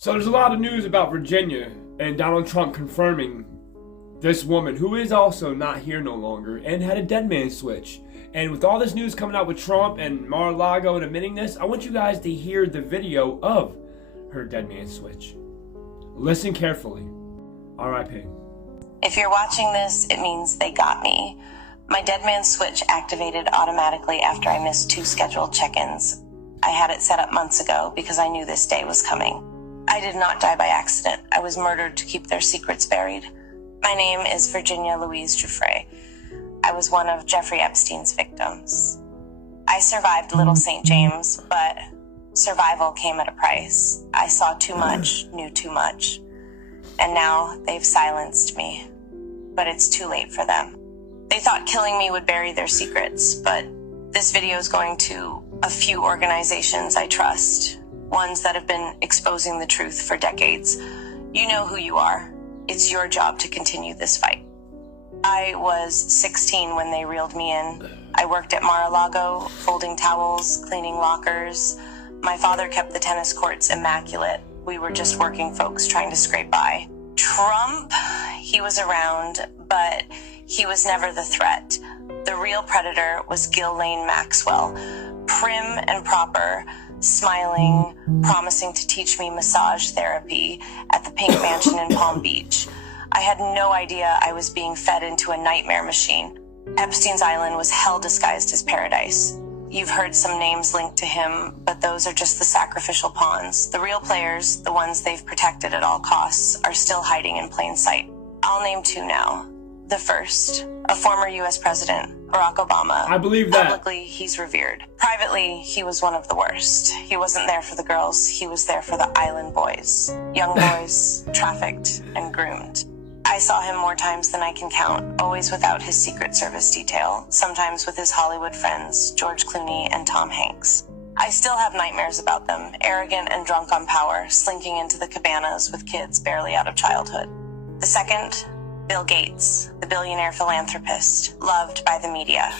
So there's a lot of news about Virginia and Donald Trump confirming this woman, who is also not here no longer, and had a dead man switch. And with all this news coming out with Trump and Mar-a-Lago and admitting this, I want you guys to hear the video of her dead man switch. Listen carefully. R.I.P. If you're watching this, it means they got me. My dead man switch activated automatically after I missed 2 scheduled check-ins. I had it set up months ago because I knew this day was coming. I did not die by accident. I was murdered to keep their secrets buried. My name is Virginia Louise Giuffre. I was one of Jeffrey Epstein's victims. I survived Little St. James, but survival came at a price. I saw too much, knew too much, and now they've silenced me. But it's too late for them. They thought killing me would bury their secrets, but this video is going to a few organizations I trust, ones that have been exposing the truth for decades. You know who you are. It's your job to continue this fight. I was 16 when they reeled me in. I worked at Mar-a-Lago, folding towels, cleaning lockers. My father kept the tennis courts immaculate. We were just working folks trying to scrape by. Trump, he was around, but he was never the threat. The real predator was Ghislaine Maxwell, prim and proper, smiling, promising to teach me massage therapy at the Pink Mansion in Palm Beach. I had no idea I was being fed into a nightmare machine. Epstein's Island was hell disguised as paradise. You've heard some names linked to him, but those are just the sacrificial pawns. The real players, the ones they've protected at all costs, are still hiding in plain sight. I'll name 2 now. The first, a former U.S. president, Barack Obama. I believe that. Publicly, he's revered. Privately, he was one of the worst. He wasn't there for the girls, he was there for the island boys. Young boys, trafficked and groomed. I saw him more times than I can count, always without his Secret Service detail, sometimes with his Hollywood friends, George Clooney and Tom Hanks. I still have nightmares about them, arrogant and drunk on power, slinking into the cabanas with kids barely out of childhood. The second, Bill Gates, the billionaire philanthropist, loved by the media,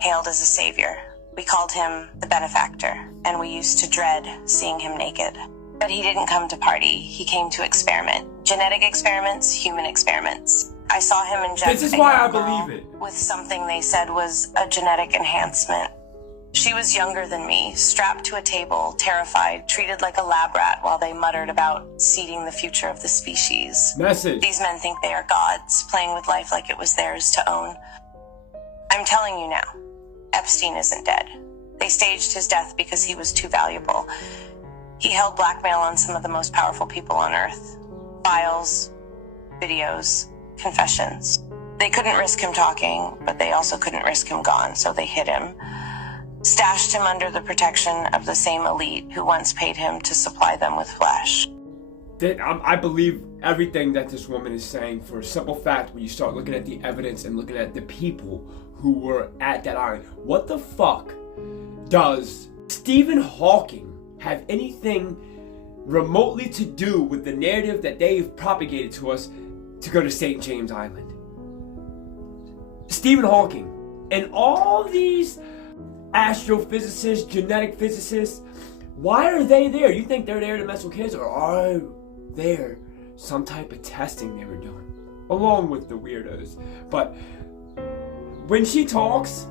hailed as a savior. We called him the benefactor, and we used to dread seeing him naked. But he didn't come to party, he came to experiment. Genetic experiments, human experiments. I saw him inject This is why I believe it. with something they said was a genetic enhancement. She was younger than me, strapped to a table, terrified, treated like a lab rat while they muttered about seeding the future of the species. Message. These men think they are gods, playing with life like it was theirs to own. I'm telling you now, Epstein isn't dead. They staged his death because he was too valuable. He held blackmail on some of the most powerful people on Earth. Files, videos, confessions. They couldn't risk him talking, but they also couldn't risk him gone, so they hid him. Stashed him under the protection of the same elite who once paid him to supply them with flesh. I believe everything that this woman is saying for a simple fact when you start looking at the evidence and looking at the people who were at that island. What the fuck does Stephen Hawking have anything remotely to do with the narrative that they've propagated to us to go to St. James Island? Stephen Hawking and all these astrophysicists, genetic physicists, why are they there? You think they're there to mess with kids, or are there some type of testing they were doing along with the weirdos? But when she talks,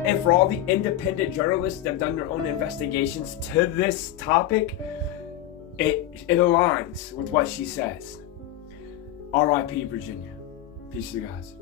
and for all the independent journalists that have done their own investigations to this topic, it aligns with what she says. R.I.P. Virginia. Peace to you guys.